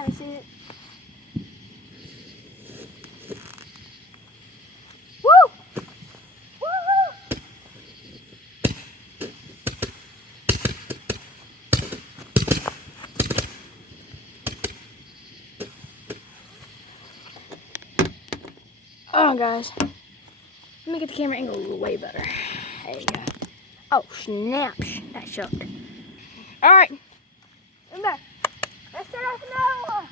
kind of see it. Woo! Woo-hoo! Oh, guys. Let me get the camera angle a little way better. There you go. Oh, snaps. That sucked. All right. Come back. Let's start off another one.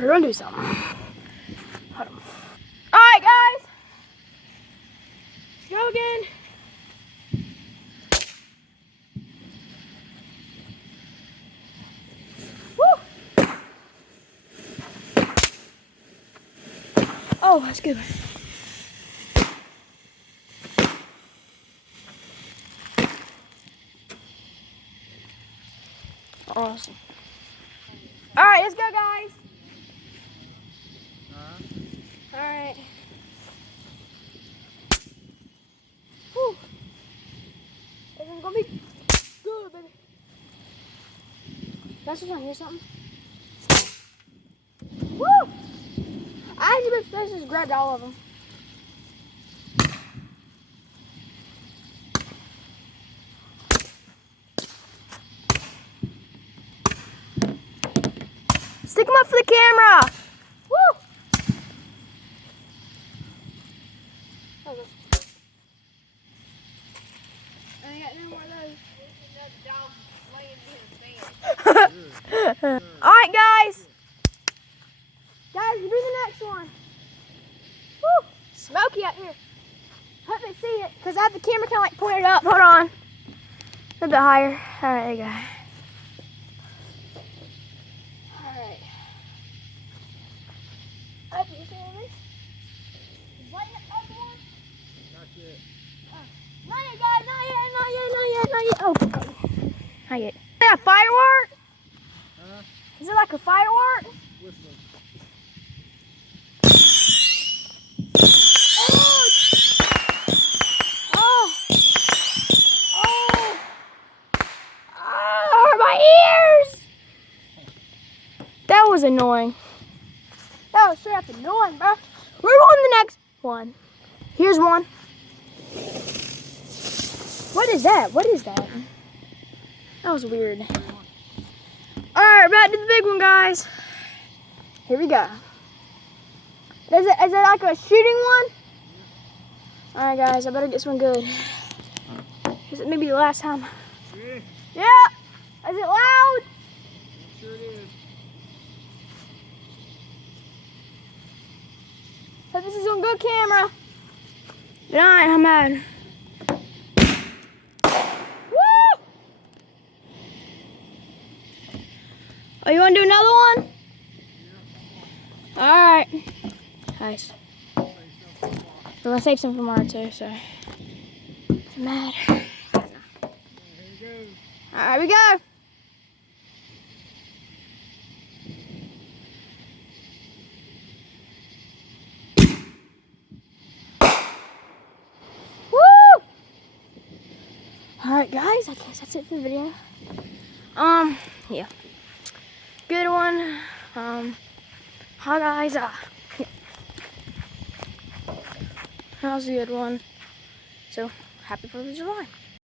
We're gonna do something. Hold on. All right, guys. Let's go again. Woo! Oh, that's good. Awesome. All right, let's go, guys. All right. Whew. This is gonna be good, baby. That's just want to hear something. Woo! I just grabbed all of them. Stick them up for the camera. Woo! I ain't got no more of those. Alright, guys. Guys, we'll do the next one. Woo! Smoky out here. Hope they see it, because I have the camera kind of like pointed up. Hold on. A little bit higher. Alright, there you go. Alright. Hope you see me. Light it up one. Not yet. Not yet, guys. Not yet, not yet, not yet, not yet. Oh, God. Not yet. Is that a firework? Huh? Is it like a firework? Whistling. Oh! Oh! Oh, my ears! That was annoying. That was straight up annoying, bro. We're on the next one. Here's one. What is that? What is that? That was weird. Alright, back to the big one, guys. Here we go. Is it like a shooting one? Alright, guys, I better get some good. Is it maybe the last time? Ready? Yeah! Is it loud? Sure it is. Hope this is on good camera. Good night, I'm mad. Woo! Oh, you want to do another one? Alright. Nice. We're going to save some for tomorrow, too, so. I'm mad. Here you go. Alright, we go. Woo! Alright, guys, I guess that's it for the video. Yeah. Good one. Hi, guys. Yeah. That was a good one. So, happy 4th of July.